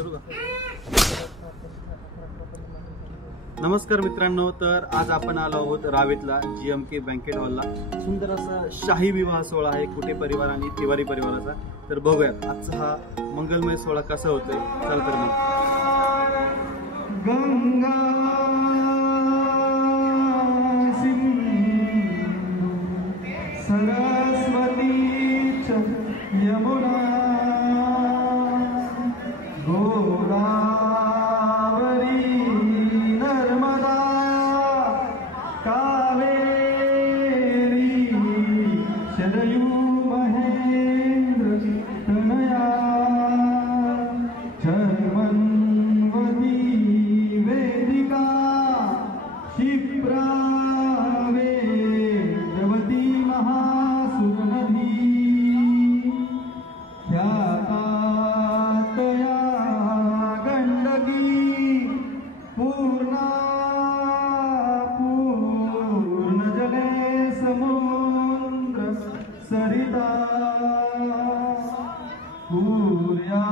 करू का? नमस्कार मित्रांनो, तर आज आपण आलो आहोत रावेतला GMK बँकेट हॉलला. सुंदर असा शाही विवाह सोहळा आहे कुटे परिवार आणि तिवारी परिवाराचा. तर बघूयात आजचा हा मंगलमय सोहळा कसा होतोय. चल तर मग. गंगा सरस्वती यमुना गोदावरी नर्मदा कावेरी शरयू महेंद्र तनया चर्मन्वती वेदिका क्षिप्रा वेदवती महासुरनदी ख्यातातया गंडकी पूर्णा पूर्णजले समुद्र सरिता पूर्या